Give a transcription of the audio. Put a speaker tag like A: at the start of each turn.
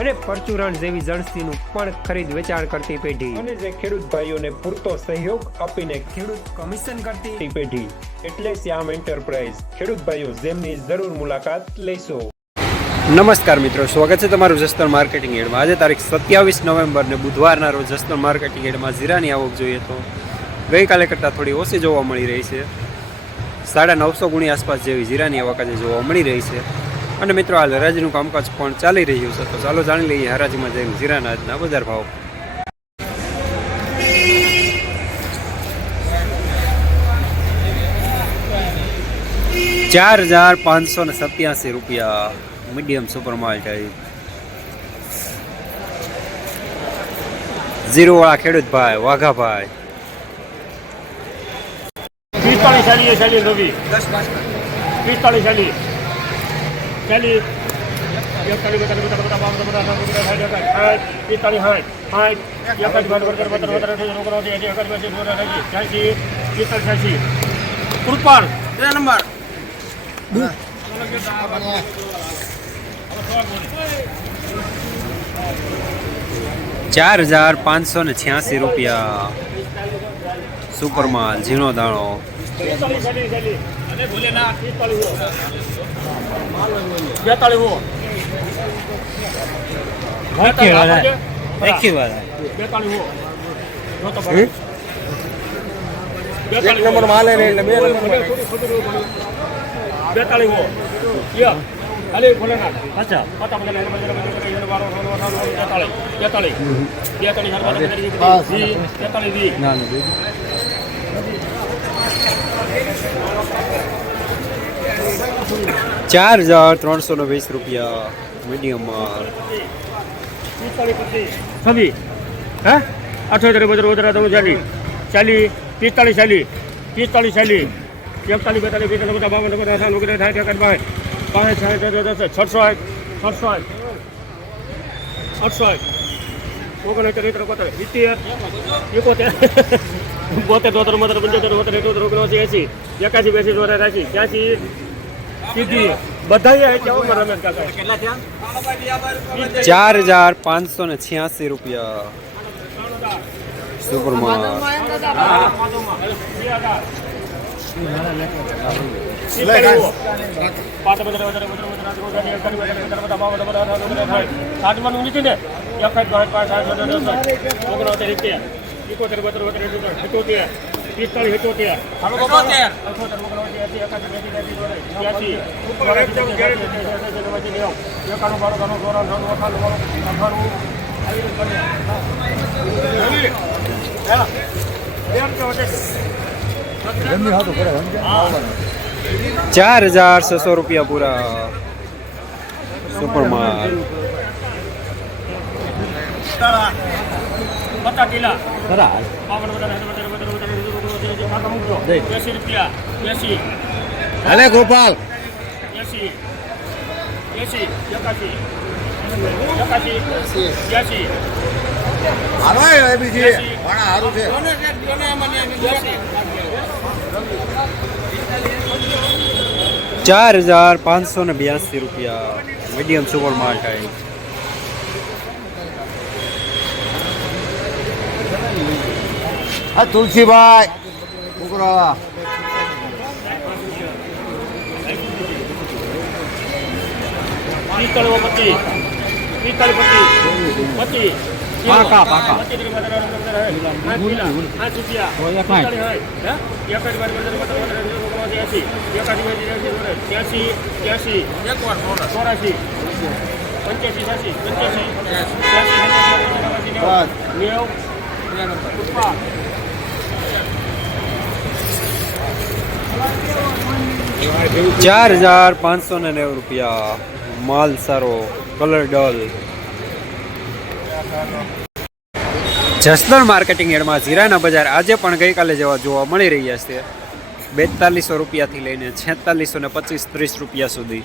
A: અને પરચુરણ જેવી જણસીનું પણ ખરીદ વેચાણ કરતી પેઢી. અને જે ખેડૂત ભાઈઓને પૂરતો સહયોગ આપીને ખેડૂત કમિશન કરતી પેઢી. એટલે શ્યામ એન્ટરપ્રાઇઝ. ખેડૂત ભાઈઓ જેમની જરૂર મુલાકાત લેશો.
B: નમસ્કાર મિત્રો સ્વાગત છે તમારું જસ્તર માર્કેટિંગ એડમાં. આજે તારીખ સત્યાવીસ નવેમ્બર ને બુધવારના રોજ જસ્તર માર્કેટિંગ એડમાં જીરાની આવક જોઈએ તો ગઈકાલે કરતાં થોડી ઓછી જોવા મળી રહી છે. સાડા નવસો ગુણી આસપાસ જેવી જીરાની આવક આજે જોવા મળી રહી છે. અને મિત્રો હાલ હરાજીનું કામકાજ પણ ચાલી રહ્યું છે. તો ચાલો જાણી લઈએ હરાજીમાં જઈને જીરાનાજના બજાર ભાવ. ચાર હજાર પાંચસો ને સત્યાસી રૂપિયા medium super market type zero વાળા ખેડૂતભાઈ વાઘાભાઈ
C: પિસ્તાળીસ ચાલીએ ચાલીસ રવિ પિસ્તાળીસ ચાલીસ ચાલીસ એકતાલીસ બેતાલીસ બધા બધા બાવન બધા સાઠ બધા સાઠ એકાઠ સાઠ પિસ્તાળીસ સાઠ સાઠ એકાઠ બાર વગર વતર વતર થઈ રોકડો છે એકાઠ બાસી દોરા થઈ છ્યાસી પિસ્તાળીસ છ્યાસી કૃપાલ
B: ચાર હજાર પાંચસો ને છ્યાસી રૂપિયા સુપર માલ ઝીણો દાણો
C: પિસ્તાળીસ ચાલીસ ચાલીસ અને ભૂલે ના પિસ્તાળીસ હો. બેતાળીસ હો બેતાળીસ હો. જો તો બેતાળીસ નંબર માલે ને એટલે બે બેતાળીસ હો. યા. અલે ભોલે ના. અચ્છા. પતા ભલે ના મંદિર મંદિર એને બારો બારો બારો બેતાળીસ. બેતાળીસ. બેતાળીસ હર બાર વી બેતાળીસ વી.
B: ચાર હજાર ત્રણસો ને વીસ રૂપિયા મીડિયમ માલ.
C: પિસ્તાળીસ પચીસ છવ્વીસ હે? અઠોતેર બજાર વધારે તમે ચાલી ચાલી પિસ્તાળીસ ચાલી પિસ્તાળીસ ચાલી એકતાલીસ, બેતાલીસ બેતાલીસ બધા બાવન બધા સાઠ વગેરે સાઠ એકાદ બાય પાંચ સાઠ દસ છસો આઠ છસો આઠ આઠસો આઠ ઓગણસિત્તેર ઇત્તેર એકોતેર સિત્તેર એકોતેર. બોતેર તોતેર મોતેર પંચોતેર, બોતેર, એકોતેર, ઓગણસી, એસી. એકાસી, બેસી ચોરા એસી ત્યાંસી સીધી બધા ચાવમાં રમેશ કાકા
B: ચાર હજાર પાંચસો ને છ્યાસી રૂપિયા સુપર માલ ચાર હજાર છસો રૂપિયા પૂરા. સુપર માલ
C: પચાસ કિલા. બાવન વધારે વધારે વધારે વધારે કાકા મૂકજો એસી રૂપિયા એસી
D: અલે ગોપાલ
C: એસી એસી એકાસી એકાસી એસી
D: હાલો એ બીજી વાણા હારું છે
B: ચાર હજાર પાંચસો ને બ્યાસી રૂપિયા મીડિયમ સુપર માલ ટાઈપ
D: આ તુલસીભાઈ છોકરા
C: પિસ્તાળીસ પચીસ પિસ્તાળીસ પચીસ પચીસ
B: પાકા, પાકા.
C: પંચ્યાસી રૂપિયા પિસ્તાળીસ હોય.
B: ચાર હજાર પાંચસો ને નેવું રૂપિયા. માલ સારો, કલર ડલ. જસદણ માર્કેટિંગ એડમાં જીરાના બજાર આજે પણ ગઈકાલે જેવા જોવા મળી રહ્યા છે. બેતાલીસો રૂપિયાથી લઈને છેતાલીસો ને પચીસ, ત્રીસ રૂપિયા સુધી.